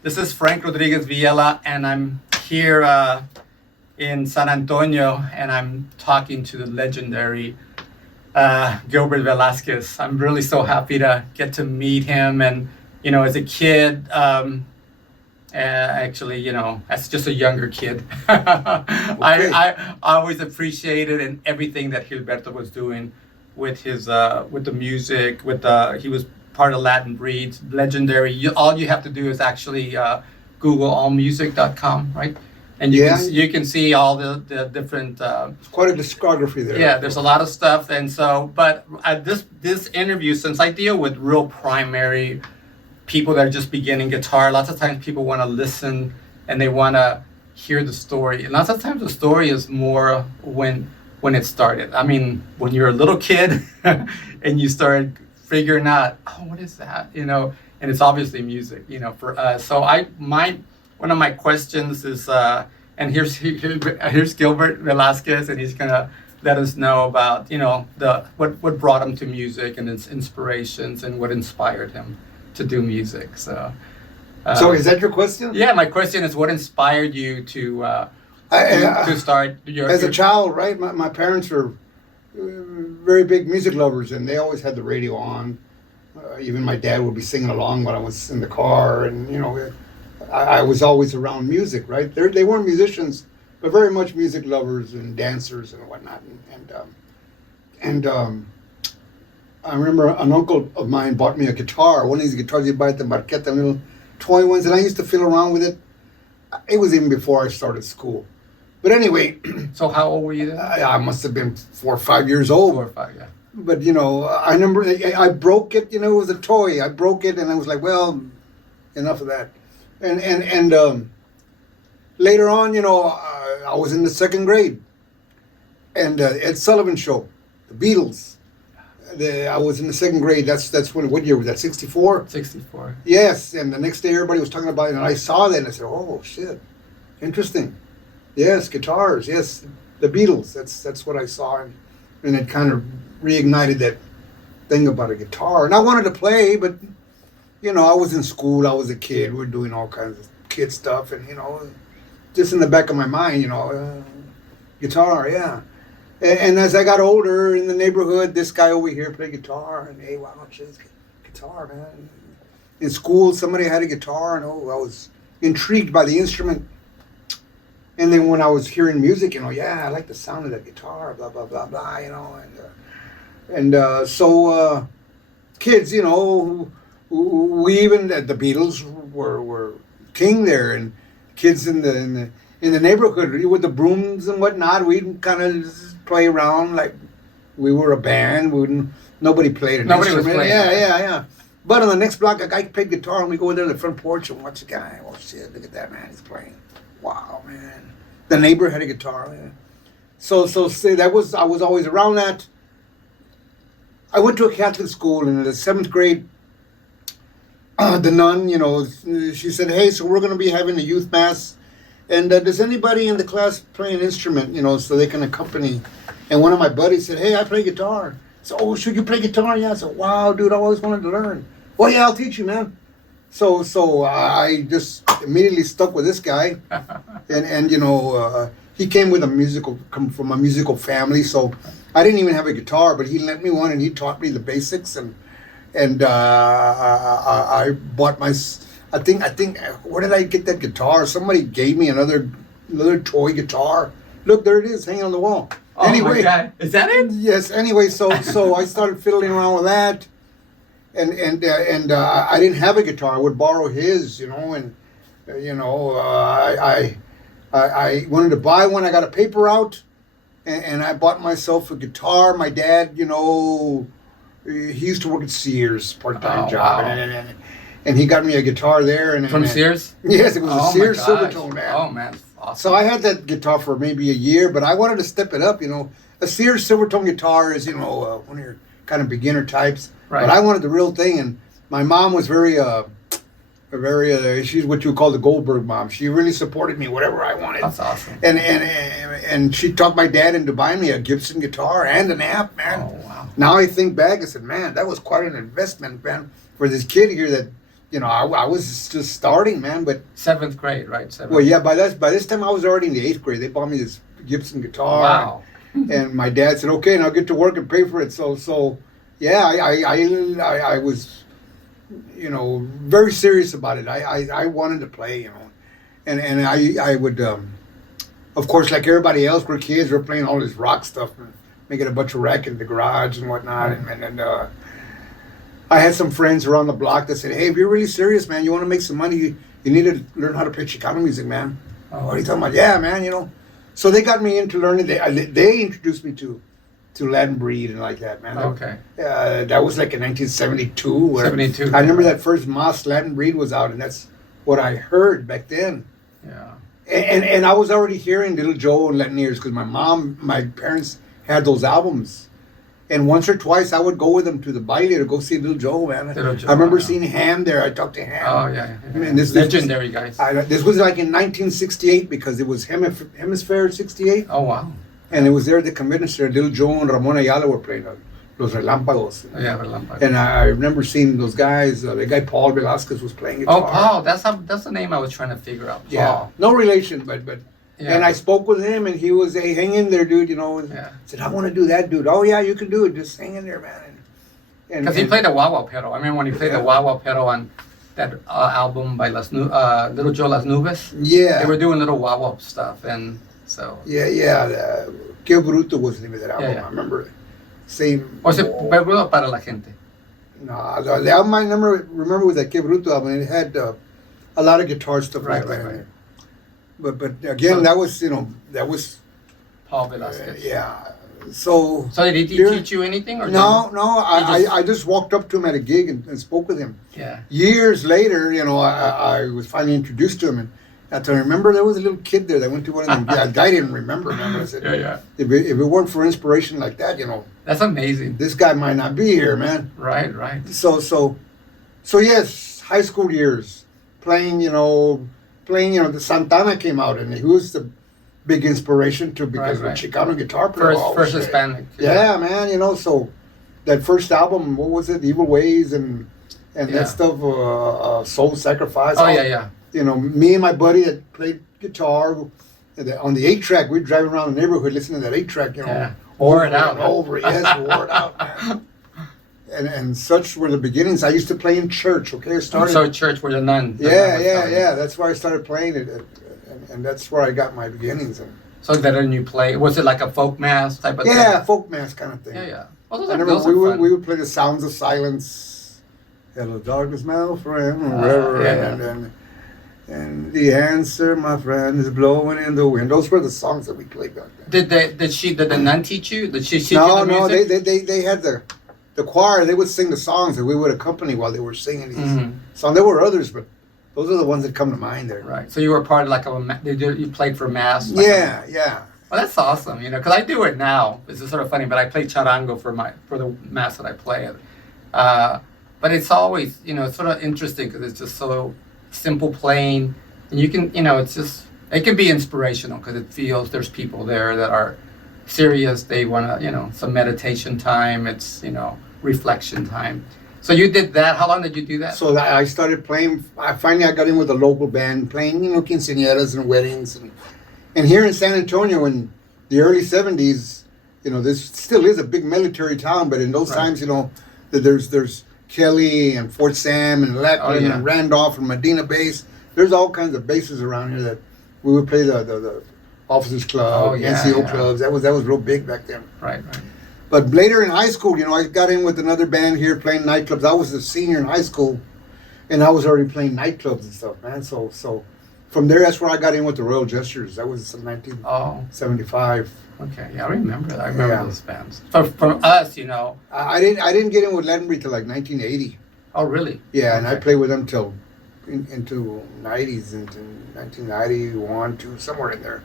This is Frank Rodriguez Villela, and I'm here in San Antonio, and I'm talking to the legendary Gilbert Velasquez. I'm really so happy to get to meet him, and as a kid, actually, as just a younger kid, I always appreciated and everything that Gilberto was doing with his with the music, he was part of Latin Breeds, legendary. All you have to do is actually Google allmusic.com, right? And you can see all the different. It's quite a discography there. Yeah, there's a lot of stuff, and so. But this interview, since I deal with real primary people that are just beginning guitar, lots of times people want to listen and they want to hear the story. And lots of times the story is more when it started. I mean, when you're a little kid and you start figuring out, oh, what is that? And it's obviously music, for us. So one of my questions is, and here's Gilbert Velasquez, and he's gonna let us know about, what brought him to music and its inspirations and what inspired him to do music. So is that your question? Yeah, my question is, what inspired you to start your as a child, right? My parents were very big music lovers, and they always had the radio on. Even my dad would be singing along when I was in the car, and I was always around music, right? They weren't musicians, but very much music lovers and dancers and whatnot. I remember an uncle of mine bought me a guitar, one of these guitars you buy at the Marqueta, little toy ones, and I used to fiddle around with it. It was even before I started school. But anyway. So how old were you then? I must have been 4 or 5 years old. 4 or 5, yeah. But, I remember I broke it, it was a toy. I broke it and I was like, well, enough of that. And later on, I was in the second grade. And Ed Sullivan Show, the Beatles. I was in the second grade. That's what year was that? 64? 64. Yes, and the next day everybody was talking about it, and I saw that, and I said, "Oh shit, interesting." Yes, guitars. Yes, the Beatles. That's what I saw, and it kind of reignited that thing about a guitar. And I wanted to play, but I was in school. I was a kid. We were doing all kinds of kid stuff, and just in the back of my mind, guitar. Yeah. And as I got older in the neighborhood, this guy over here played guitar, and hey, why don't you guitar, man? In school, somebody had a guitar, and I was intrigued by the instrument. And then when I was hearing music, yeah, I like the sound of that guitar, blah blah blah blah, so kids, we even the Beatles were king there, and kids in the neighborhood with the brooms and whatnot, we'd kind of play around like we were a band. Nobody played an instrument. Was playing. Yeah. But on the next block, a guy played guitar, and we go there to the front porch and watch the guy. Oh shit! Look at that man, he's playing. Wow, man. The neighbor had a guitar. Yeah. So say I was always around that. I went to a Catholic school, and in the 7th grade, the nun, she said, "Hey, so we're going to be having a youth mass. And does anybody in the class play an instrument, so they can accompany?" And one of my buddies said, "Hey, I play guitar." So, "Oh, should you play guitar?" Yeah. I said, "Wow, dude, I always wanted to learn." "Well, yeah, I'll teach you, man." So I just immediately stuck with this guy, and he came from a musical family, so I didn't even have a guitar, but he lent me one, and he taught me the basics, and I bought my. I think. Where did I get that guitar? Somebody gave me another toy guitar. Look, there it is, hanging on the wall. Oh anyway, my God. Is that it? Yes. Anyway, so I started fiddling around with that, and I didn't have a guitar. I would borrow his, I wanted to buy one. I got a paper route, and I bought myself a guitar. My dad, he used to work at Sears, part-time job, wow. And he got me a guitar there. From Sears? Yes, it was a Sears Silvertone, man. Oh, man, awesome. So I had that guitar for maybe a year, but I wanted to step it up, A Sears Silvertone guitar is, one of your kind of beginner types. Right. But I wanted the real thing, and my mom was very she's what you call the Goldberg mom. She really supported me, whatever I wanted. That's awesome. And she talked my dad into buying me a Gibson guitar and an amp, man. Oh, wow. Now I think back, I said, man, that was quite an investment, man, for this kid here that you know, I was just starting, man. But Seventh grade, right? Seventh. well, yeah, by this time I was already in the 8th grade. They bought me this Gibson guitar. Wow. And my dad said, "Okay, now get to work and pay for it." So yeah, I was, you know, very serious about it. I wanted to play, you know, and I would, of course, like everybody else, we're kids, we're playing all this rock stuff and making a bunch of racket in the garage and whatnot, and I had some friends around the block that said, "Hey, if you're really serious, man, you want to make some money, you need to learn how to play Chicano music, man." Oh, what are you talking about? Yeah, man, you know. So they got me into learning. They introduced me to Latin Breed and like that, man. Okay. That was like in 1972. Where 72. I remember that first Moss Latin Breed was out, and that's what I heard back then. Yeah. And I was already hearing Little Joe and Latineers because my parents had those albums. And once or twice I would go with them to the baile to go see Little Joe, man. Little Joe, I remember yeah. seeing Ham there. I talked to Ham. Oh yeah. And this legendary guys. This was like in 1968 because it was Hemisphere 68. Oh wow. And it was there at the convention center. Little Joe and Ramon Ayala were playing Los Relámpagos. Yeah, Relámpagos. And I remember seeing those guys. The guy Paul Velasquez was playing guitar. Oh, Paul. That's the name I was trying to figure out. Paul. Yeah, no relation, but Yeah. And I spoke with him, and he was, "Hey, hang in there, dude." You know, and Yeah. said, "I want to do that, dude." "Oh yeah, you can do it. Just hang in there, man." Because he played the wah-wah pedal. I remember when he played the wah-wah pedal on that album by Little Joe Las Nubes. Yeah, They were doing little wah-wah stuff, and so. yeah. Que Bruto was the name of that album. Yeah. I remember it. Same. O sea, Pueblo para la gente. No, the album I remember was that Que Bruto album. It had a lot of guitar stuff like that. Right. But again, So- that was Paul Velasquez. yeah. So So did he teach you anything? Or no, He just- I just walked up to him at a gig and spoke with him. Yeah. Years later, you know, I was finally introduced to him, and I told him, "Remember, there was a little kid there that went to one of them." The guy didn't remember. I said, Yeah. If it weren't for inspiration like that, you know, That's amazing. this guy might not be here, man." Right. So yes, high school years, playing, the Santana came out, and he was the big inspiration too because Right. of the Chicano guitar player. First Hispanic. Yeah, man, so that first album, what was it? Evil Ways and Yeah. that stuff, Soul Sacrifice. Oh yeah. You know, me and my buddy that played guitar on the 8-track, we'd drive around the neighborhood listening to that 8-track, Yeah. Wore it out. and over. Yes, wore it out, man. And such were the beginnings. I used to play in church. Okay, I started. So church with a nun. Yeah. That's where I started playing it, and that's where I got my beginnings. And So then you play. Was it like a folk mass type of thing? yeah, folk mass kind of thing. Yeah. Well, those I are, remember those are fun. we would play the Sounds of Silence, "Hello Darkness, my friend," or whatever, yeah. and the answer, my friend, is blowing in the wind. Those were the songs that we played back then. Did the nun teach you? Did she teach you No, the music? they had the choir. They would sing the songs, and we would accompany while they were singing these Mhm. songs. There were others, but those are the ones that come to mind there. Right. So you were part of like you played for mass. Yeah. Well, that's awesome. Because I do it now. This is sort of funny, but I play charango for the mass that I play. But it's always, it's sort of interesting because it's just so simple playing, and you can, it can be inspirational because it feels there's people there that are serious. They want to, some meditation time. It's, reflection time. So you did that. How long did you do that? So I started playing. I got in with a local band, playing, quinceañeras and weddings, and here in San Antonio in the early '70s, this still is a big military town. But in those times, there's Kelly and Fort Sam and Lackland and Randolph and Medina Base. There's all kinds of bases around here that we would play the Officers Club, NCO clubs. That was real big back then. Right. But later in high school, I got in with another band here playing nightclubs. I was a senior in high school, and I was already playing nightclubs and stuff, man. So from there, that's where I got in with the Royal Jesters. That was in 1975. Okay, yeah, I remember that. I remember those bands. From us, I didn't get in with Latin Breed till like 1980. Oh, really? Yeah, and I played with them till into 90s, into 1991, somewhere in there.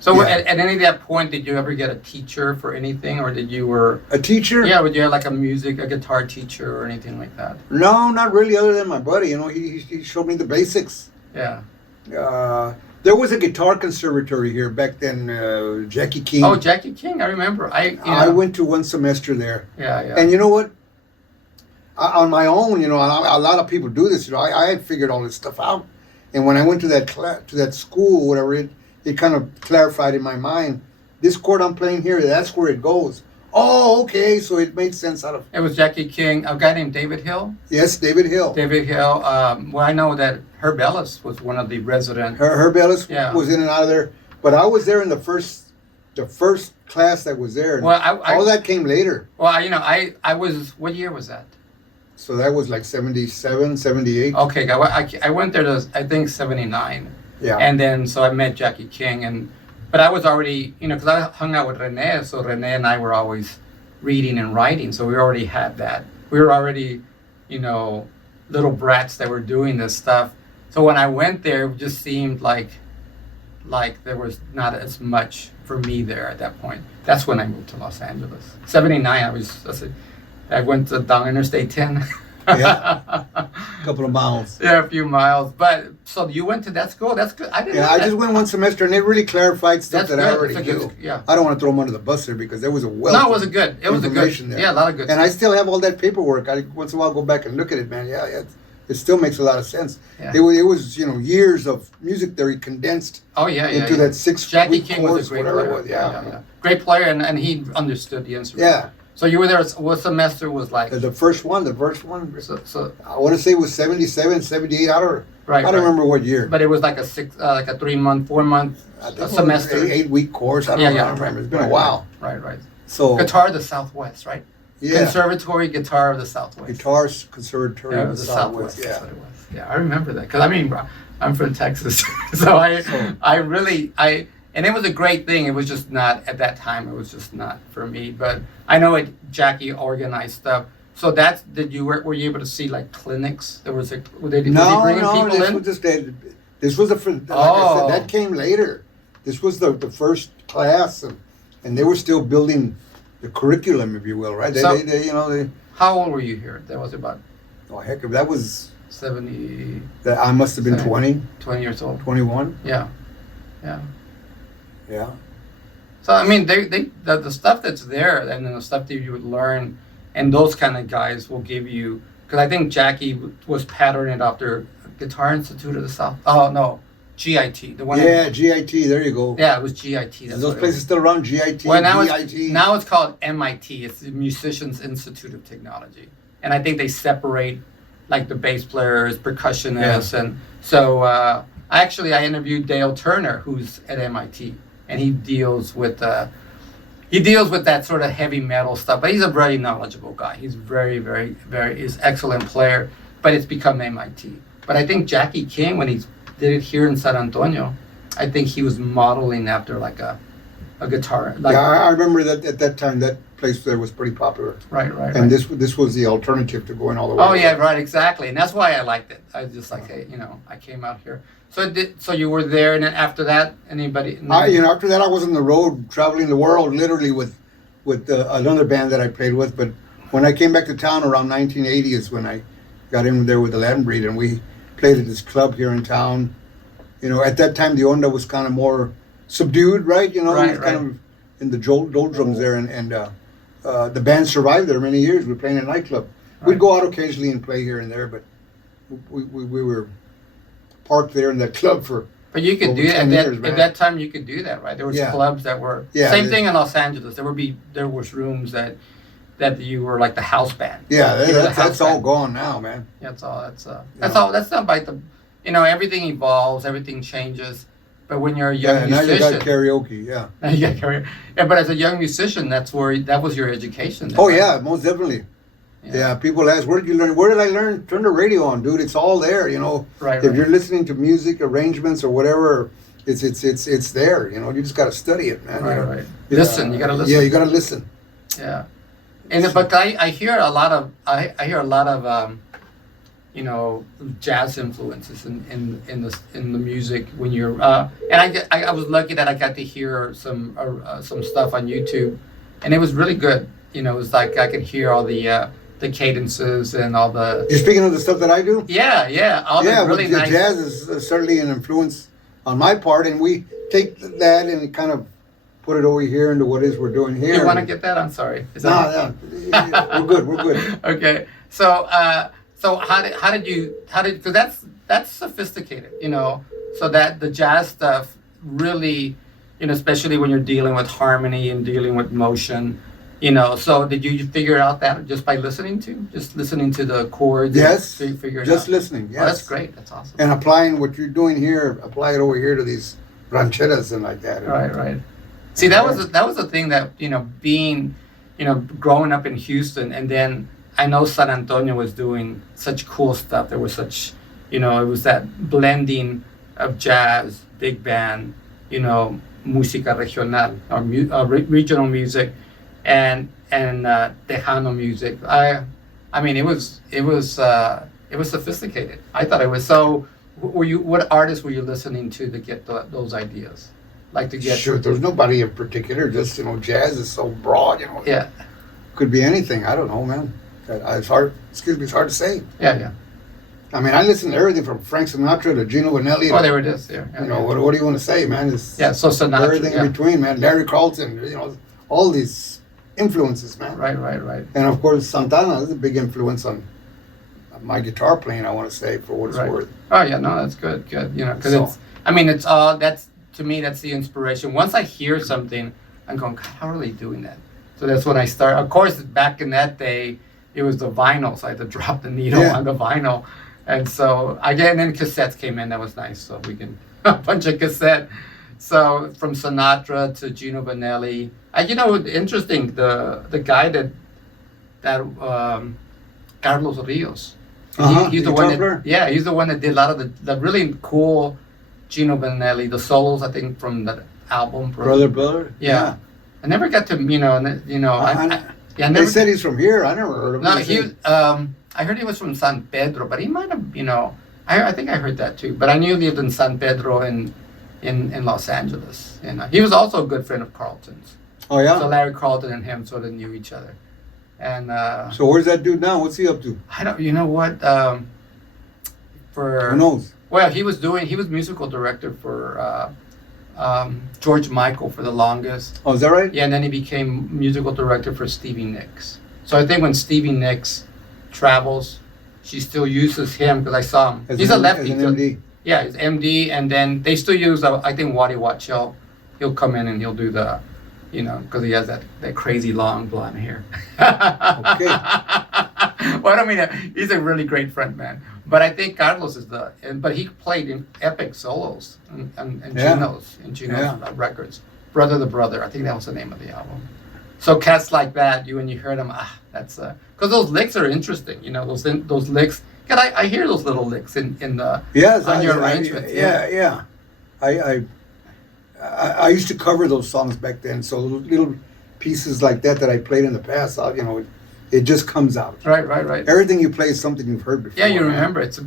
So at any of that point, did you ever get a teacher for anything, or did you were a teacher? Yeah, would you have like a guitar teacher or anything like that? No, not really. Other than my buddy, he showed me the basics. Yeah. There was a guitar conservatory here back then. Jackie King. Oh, Jackie King, I remember. I went to one semester there. Yeah. And you know what? on my own, you know, a lot of people do this. You know, I had figured all this stuff out, and when I went to that school, whatever, it kind of clarified in my mind. This chord I'm playing here, that's where it goes. Oh, okay, so it made sense out of. It was Jackie King, a guy named David Hill. Yes, David Hill. David Hill. Well, I know that Herb Ellis was one of the resident. Herb Ellis Yeah. was in and out of there, but I was there in the first class that was there. Well, all that came later. Well, you know, I was. What year was that? So that was like 77, 78. Okay, I went there to, I think, 79. Yeah. And then, so I met Jackie King, but I was already, you know, because I hung out with Rene, so Rene and I were always reading and writing, so we already had that. We were already, you know, little brats that were doing this stuff. So when I went there, it just seemed like there was not as much for me there at that point. That's when I moved to Los Angeles. 79, I went to down Interstate 10. Yeah, a couple of miles. Yeah, a few miles. But so you went to that school? That's good. I didn't. Yeah, know I that. just went one semester, and it really clarified stuff That's that good. I already It's a knew. good- yeah. I don't want to throw them under the bus there because there was a wealth. No, it was a good. It was a good. information there. Yeah, a lot of good. And I still have all that paperwork. I once in a while go back and look at it, man. Yeah, it still makes a lot of sense. Yeah. It was you know, years of music theory condensed Oh yeah, yeah. into yeah. that 6 Jackie week King course, was a great whatever player. it was. Yeah. Great player, and he understood the instrument. Yeah. So you were there. What semester was like? The first one. So I want to say it was 77, 78. I don't right. remember what year. But it was like a 3 month, 4 month I think it was semester. an 8 week course. I don't remember. It's been a while. Right. So Guitar of the Southwest, right? yeah, Conservatory Guitar of the Southwest. Guitars Conservatory Yeah, of of the the Southwest. Southwest. Yeah. That's what it was. Yeah, I remember that because I mean, I'm from Texas, so and it was a great thing. It was just not at that time. It was just not for me. But I know Jackie organized stuff. So were you able to see like clinics? Was he bringing people this in? was just this was like I Oh. said, that came later. This was the first class, and they were still building the curriculum, if you will, right? So- They How old were you here? That was about oh heck, that was 70, I must have been Same. 20, 20 years old. 21. Yeah. Yeah. So I mean, the stuff that's there, and then the stuff that you would learn, and those kind of guys will give you. Because I think Jackie was patterned after Guitar Institute of the South. Oh no, GIT, the one. Yeah, GIT. There you go. Yeah, it was GIT. Is That's those what it places was. still around? GIT. Well, GIT. now it's called MIT. It's the Musicians Institute of Technology, and I think they separate like the bass players, percussionists, and so I interviewed Dale Turner, who's at MIT, and he deals with that sort of heavy metal stuff. But he's a very knowledgeable guy. He's very, very, very is excellent player. But it's become MIT. But I think Jackie King, when he did it here in San Antonio, I think he was modeling after like a guitar. Like, Yeah, I remember that at that time that place there was pretty popular, right. and this was the alternative to going all the way. Oh yeah, right, exactly, and that's why I liked it. I was just like, hey, I came out here. So you were there, and then after that, anybody? After that, I was on the road traveling the world, literally with another band that I played with. But when I came back to town around 1980 is when I got in there with the Latin Breed, and we played at this club here in town. At that time the onda was kind of more subdued, right? It was kind of in the doldrums there, and the band survived there many years. We were playing in a nightclub. Right. We'd go out occasionally and play here and there, but we were parked there in that club for. But you could over do that 10 years, man. at that time. You could do that, right? There was Yeah. clubs that were Yeah, same thing in Los Angeles. There was rooms that you were like the house band. Yeah, You were the house that's all band. gone now, man. That's all. That's all. That's not like the. Everything evolves. Everything changes. But when you're a young Yeah, now you musician, got karaoke, yeah. Yeah, but as a young musician, that was your education. then, Oh right? yeah, most definitely. Yeah, people ask, where did you learn? Where did I learn? Turn the radio on, dude. It's all there, Right. If you're listening to music arrangements or whatever, it's there. You just got to study it, man. Right. Listen, you gotta listen. Yeah, you got to listen. Yeah, but I hear a lot of jazz influences in the music when you're and I was lucky that I got to hear some stuff on YouTube, and it was really good. It was like I could hear all the cadences and all the. You're speaking of the stuff that I do. Yeah, all the really the nice. jazz is certainly an influence on my part, and we take that and kind of put it over here into what it is we're doing here. You want to get that? I'm sorry. No, we're good. Okay. So because that's sophisticated, so that the jazz stuff really, especially when you're dealing with harmony and dealing with motion, so did you figure out that just by listening to the chords? Yes, and figure it just out? listening. Yes, Oh, that's great. That's awesome. And applying what you're doing here, apply it over here to these rancheras and like that. Right. See, that was the thing that being, growing up in Houston, and then I know San Antonio was doing such cool stuff. There was such, it was that blending of jazz, big band, música regional or regional music, and Tejano music. I mean, it was sophisticated. I thought it was. So, what artists were you listening to get those ideas? Like to get Sure, there's nobody in particular. Just jazz is so broad. Yeah. Could be anything. I don't know, man. It's hard. Excuse me. It's hard to say. Yeah. I mean, I listen to everything from Frank Sinatra to Gino Vanelli. Oh, there it is. Yeah. What do you want to say, man? So Sinatra. Everything in between, man. Larry Carlton. All these influences, man. Right. And of course, Santana is a big influence on my guitar playing. I want to say, for what it's worth. Oh yeah, no, that's good. Because it's all that's. To me, that's the inspiration. Once I hear something, I'm going, God, how are they doing that? So that's when I start. Of course, back in that day, it was the vinyl, so I had to drop the needle on the vinyl. And so, and then cassettes came in. That was nice. So we can, a bunch of cassette. So from Sinatra to Gino Vanelli. Interesting, the guy that Carlos Rios. He's the one that, he's the one that did a lot of the really cool Gino Vanelli, the solos, I think, from the album. Brother. Yeah. I never got to, They said he's from here. I never heard of him. No, I heard he was from San Pedro, but he might have, I think I heard that too. But I knew he lived in San Pedro in Los Angeles. He was also a good friend of Carlton's. Oh, yeah? So Larry Carlton and him sort of knew each other. And so where's that dude now? What's he up to? I don't, you know what? Who knows? Well, he was musical director for George Michael for the longest. Oh, is that right? Yeah, and then he became musical director for Stevie Nicks. So I think when Stevie Nicks travels, she still uses him because I saw him. He's a lefty. As an MD. Yeah, he's MD, and then they still use, I think, Waddy Watchell. He'll come in and he'll do the, because he has that crazy long blonde hair. Okay. Well, I mean, he's a really great front man. But I think Carlos is but he played in epic solos and Gino's records. Brother the Brother, I think that was the name of the album. So cats like that, when you hear them, that's because those licks are interesting. Those licks. Cause I hear those little licks in the on your arrangements. Yeah. I used to cover those songs back then, so little pieces like that I played in the past, it just comes out. Right. Everything you play is something you've heard before. Yeah, you remember. It's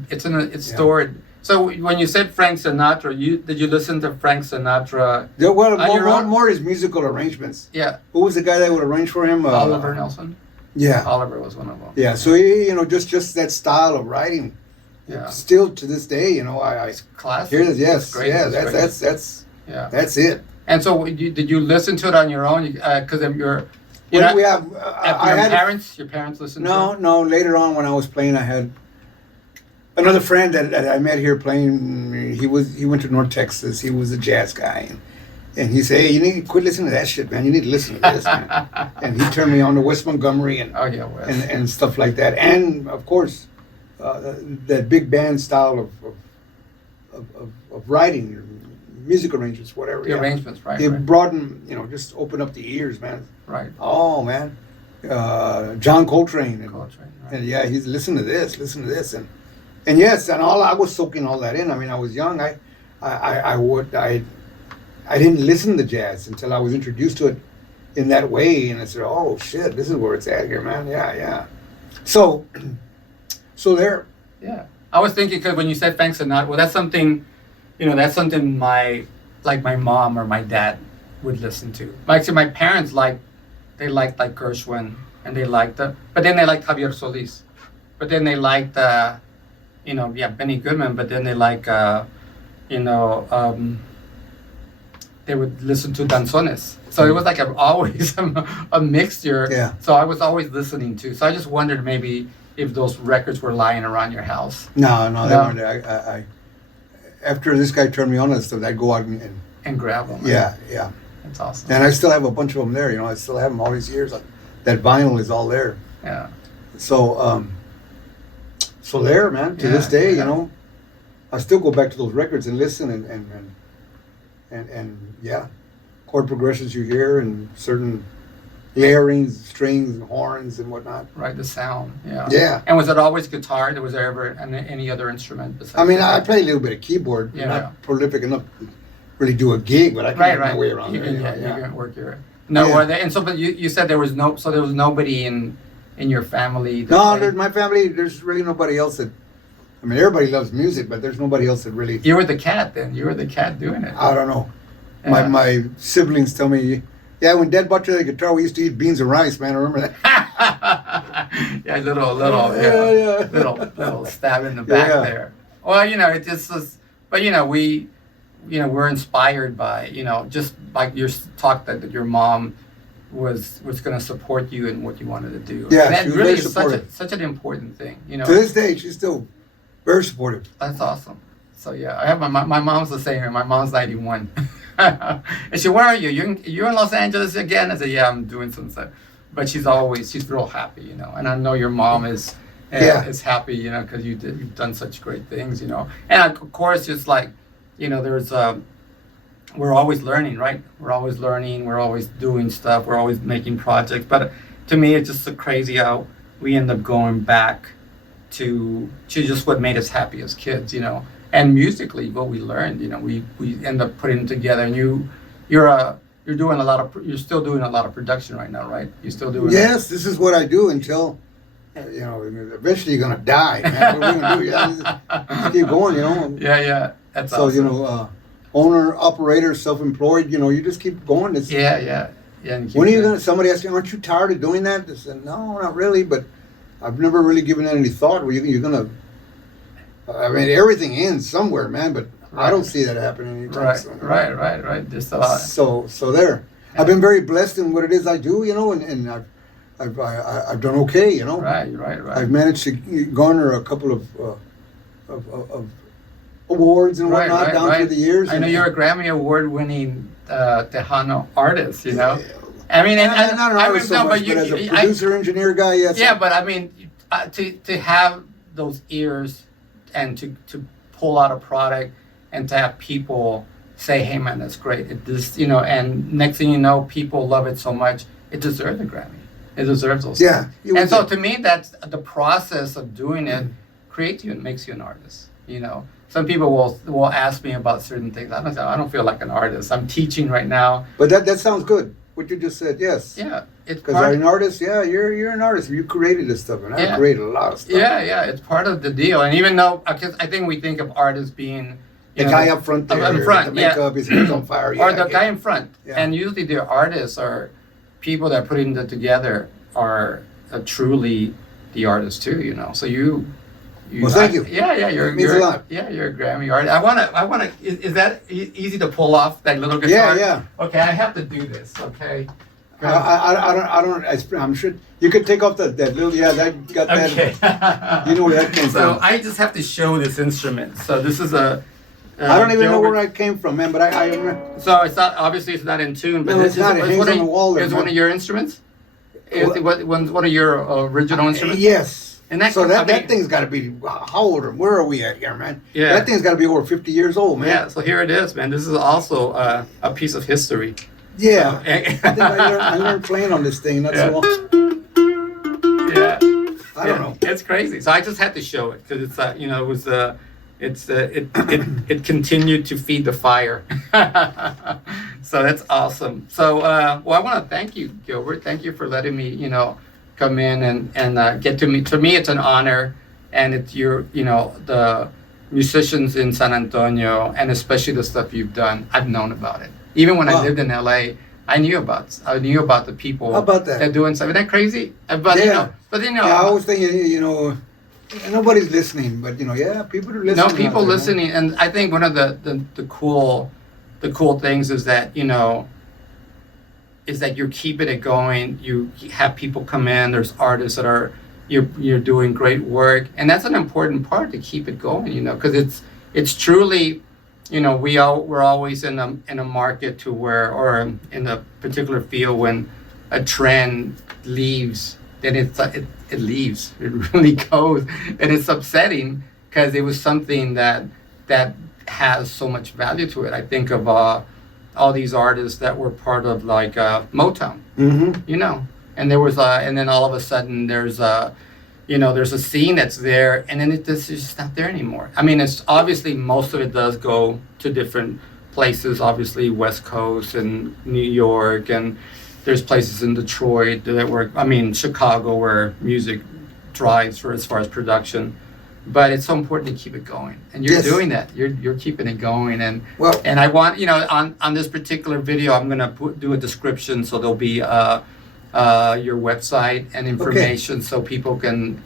stored. So when you said Frank Sinatra, did you listen to Frank Sinatra? Yeah, well, more his musical arrangements. Yeah. Who was the guy that would arrange for him? Oliver Nelson. Yeah. Oliver was one of them. Yeah. So just that style of writing. Yeah. Still to this day, it's classic. Here it is. Yes. Great. Yeah. That's it. And so did you listen to it on your own? Because you're. We have. Your parents listened. No. Later on, when I was playing, I had another friend that I met here playing. He went to North Texas. He was a jazz guy, and he said, "Hey, you need to quit listening to that shit, man. You need to listen to this." Man. And he turned me on to Wes Montgomery and stuff like that, and of course, that big band style of writing. Music arrangements, whatever. The arrangements, right. They broaden, just open up the ears, man. Right. Oh, man. John Coltrane. Right. And yeah, he's listen to this, and yes, and I was soaking all that in. I mean, I was young. I didn't listen to jazz until I was introduced to it in that way, and I said, oh shit, this is where it's at here, man. Yeah. So there. Yeah, I was thinking because when you said Frank Sinatra, well, that's something. That's something my mom or my dad would listen to. Actually, my parents liked Gershwin, and but then they liked Javier Solis, but then they liked, Benny Goodman, but then they they would listen to danzones. So it was always a mixture. Yeah. So I was always listening to. So I just wondered maybe if those records were lying around your house. No, they No? weren't there. I after this guy turned me on and stuff, I'd go out and And grab them. yeah. That's awesome. And I still have a bunch of them there. I still have them all these years. That vinyl is all there. Yeah. So, so there, man. To this day, I still go back to those records and listen and yeah, chord progressions you hear and certain layerings, strings, and horns and whatnot. Right, the sound. Yeah. Yeah. And was it always guitar? Was there ever any other instrument besides? I mean, guitar? I play a little bit of keyboard. Yeah. Not prolific enough to really do a gig, but I can make my way around You there. can, you can work your. No, Yeah. were they? And so, but you said there was nobody in your family. That No, played? my family. There's really nobody else that. I mean, everybody loves music, but there's nobody else that really. You were the cat then. You were the cat doing it. I don't know. Yeah. My siblings tell me, yeah, when Dad bought you the guitar, we used to eat beans and rice, man. I remember that. Yeah, little, Yeah. little stab in the back Yeah. there. Well, it just was, but we're inspired by, just like your talk that your mom was going to support you in what you wanted to do. Yeah, and that she was really very is supportive. such an important thing. To this day, she's still very supportive. That's awesome. So yeah, I have my mom's the same. My mom's 91. And she, where are you? You're in Los Angeles again? I said, yeah, I'm doing some stuff. But she's real happy, And I know your mom is happy, because you've done such great things, And of course, just like, there's we're always learning, right? We're always learning. We're always doing stuff. We're always making projects. But to me, it's just so crazy how we end up going back to just what made us happy as kids, And musically, what we learned, we end up putting it together. And you're still doing a lot of production right now, right? You're still doing. Yes, this is what I do until, eventually you're gonna die, man. What are we gonna do? Just keep going, Yeah, that's so awesome. Owner, operator, self-employed, you just keep going. It's, Yeah. And when are you gonna? Somebody asked me, "Aren't you tired of doing that?" I said, "No, not really," but I've never really given that any thought. Well, you're gonna. I mean, everything ends somewhere, man. But I don't see that happening anytime soon. Right. Just a lot. So there. Yeah. I've been very blessed in what it is I do, and I've done okay, Right. I've managed to garner a couple of awards and whatnot down through the years. I know you're a Grammy Award-winning Tejano artist. Yeah. I mean, and not an artist so much, but as a producer, engineer guy, yes. Yeah, but I mean, to have those ears and to pull out a product and to have people say, "Hey, man, that's great." And next thing you know, people love it so much, it deserves a Grammy. It deserves those. Yeah. things. And so to me, that's the process of doing it creates you and makes you an artist. Some people will ask me about certain things. I don't feel like an artist. I'm teaching right now. But that sounds good. What you just said, yes. Yeah, it's Because an artist, you're an artist. You created this stuff, and I created a lot of stuff. Yeah, it's part of the deal. And even though, because I think we think of artists being the guy up front there, up front, the makeup, his hair's on fire. or the guy in front. Yeah. And usually the artists are people that are putting that together are truly the artists too. So you. Well, thank you. Yeah, It means a lot. Yeah, you're a Grammy artist. I wanna. Is that easy to pull off that little guitar? Yeah. Okay, I have to do this. Okay. I don't. I'm sure you could take off that little. Yeah, that got that. Okay. You know where that came So from. I just have to show this instrument. So this is a. I don't even know where I came from, man. But I So it's not obviously it's not in tune, but No, this it's not. It hangs one on the wall there, Is man. one of your instruments? Is it one of your original instruments? Yes. And that, So that I mean, thing's got to be how old? Where are we at here, man? Yeah. That thing's got to be over 50 years old, man. Yeah. So here it is, man. This is also a piece of history. Yeah. So, I think I learned playing on this thing. That's Yeah. so. Yeah. I don't know. It's crazy. So I just had to show it because it's it was it continued to feed the fire. So that's awesome. So I want to thank you, Gilbert. Thank you for letting me come in and get to me. To me, it's an honor, and it's the musicians in San Antonio, and especially the stuff you've done. I've known about it. Even when I lived in LA, I knew about the people How about that? that doing stuff. Isn't that crazy? But Yeah. I always think nobody's listening, but people are listening. No, out people there, man. listening, and I think one of the cool things is that is that you're keeping it going. You have people come in. There's artists that are you're doing great work, and that's an important part to keep it going. Because it's truly, we're always in a market to where, or in a particular field, when a trend leaves, then it leaves. It really goes, and it's upsetting because it was something that has so much value to it. I think of all these artists that were part of like Motown, and there was and then all of a sudden there's a scene that's there, and then it's just not there anymore. I mean, it's obviously most of it does go to different places, obviously West Coast and New York, and there's places in Detroit Chicago, where music drives for as far as production. But it's so important to keep it going, and you're doing that. You're keeping it going, and I want on this particular video, I'm gonna do a description, so there'll be your website and information, so people can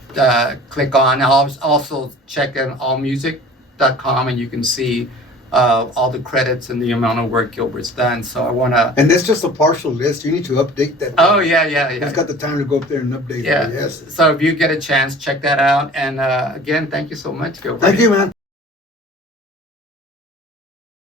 click on. I'll also check in allmusic.com, and you can see all the credits and the amount of work Gilbert's done. So I want to. And that's just a partial list. You need to update that. Oh, yeah. He's got the time to go up there and update it. Yes. So if you get a chance, check that out. And again, thank you so much, Gilbert. Thank you, man.